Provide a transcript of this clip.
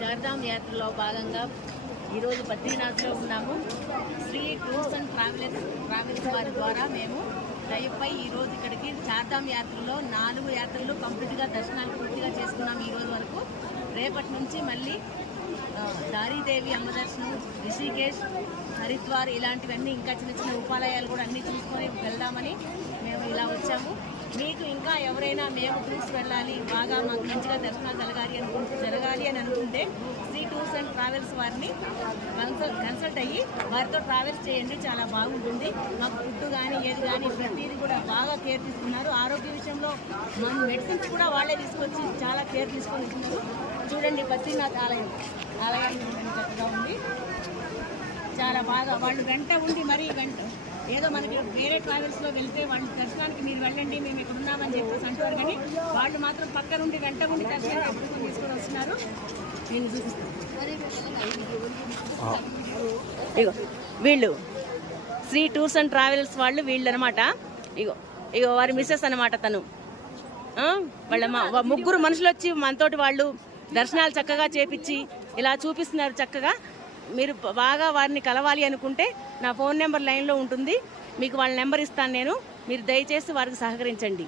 చార్ధామ్ యాత్రలో భాగంగా ఈరోజు బద్రీనాథ్లో ఉన్నాము. శ్రీ టూర్స్ అండ్ ట్రావెల్స్ వారి ద్వారా మేము డ్రైవ్పై ఈరోజు ఇక్కడికి చార్ధామ్ యాత్రలో 4 యాత్రలు కంప్లీట్గా దర్శనాలు పూర్తిగా చేసుకున్నాము ఈరోజు వరకు. రేపటి నుంచి మళ్ళీ దారీదేవి అమ్మ దర్శనం, రిషికేశ్, హరిద్వార్ ఇలాంటివన్నీ ఇంకా చిన్న చిన్న ఉపాలయాలు కూడా అన్నీ చూసుకొని వెళ్దామని మేము ఇలా వచ్చాము. మీకు ఇంకా ఎవరైనా మేము టూర్స్ వెళ్ళాలి, బాగా మాకు మంచిగా దర్శనాలు జరగాలి అని అనుకుంటే శ్రీ టూర్స్ అండ్ ట్రావెల్స్ వారిని కన్సల్ట్ అయ్యి వారితో ట్రావెల్స్ చేయండి, చాలా బాగుంటుంది. మాకు ఫుడ్ కానీ ఏది కానీ ప్రతిదీ కూడా బాగా కేర్ తీసుకున్నారు. ఆరోగ్య విషయంలో మన మెడిసిన్స్ కూడా వాళ్ళే తీసుకొచ్చి చాలా కేర్ తీసుకొని ఇస్తున్నారు. చూడండి బద్రీనాథ్ ఆలయాన్ని చక్కగా ఉంది, చాలా బాగా. వాళ్ళు వెంట ఉండి మరీ ఏదో మనకి వేరే ట్రావెల్స్లో వెళ్తే వాళ్ళ దర్శనానికి మీరు వెళ్ళండి మేము ఇక్కడ ఉన్నామని చెప్పేసి అంటారు, కానీ వాళ్ళు మాత్రం పక్క నుండి వెంట ఉండి దర్శనానికి తీసుకొని వస్తున్నారు. నేను చూపిస్తాను. ఇగో వీళ్ళు శ్రీ టూర్స్ అండ్ ట్రావెల్స్ వాళ్ళు వీళ్ళు అనమాట. ఇగో వారి మిస్సెస్ అనమాట. తను వాళ్ళ ముగ్గురు మనుషులు వచ్చి మనతోటి వాళ్ళు దర్శనాలు చక్కగా చేపించి ఇలా చూపిస్తున్నారు చక్కగా. మీరు బాగా వారిని కలవాలి అనుకుంటే నా ఫోన్ నెంబర్ లైన్లో ఉంటుంది, మీకు వాళ్ళ నెంబర్ ఇస్తాను నేను. మీరు దయచేసి వారికి సహకరించండి.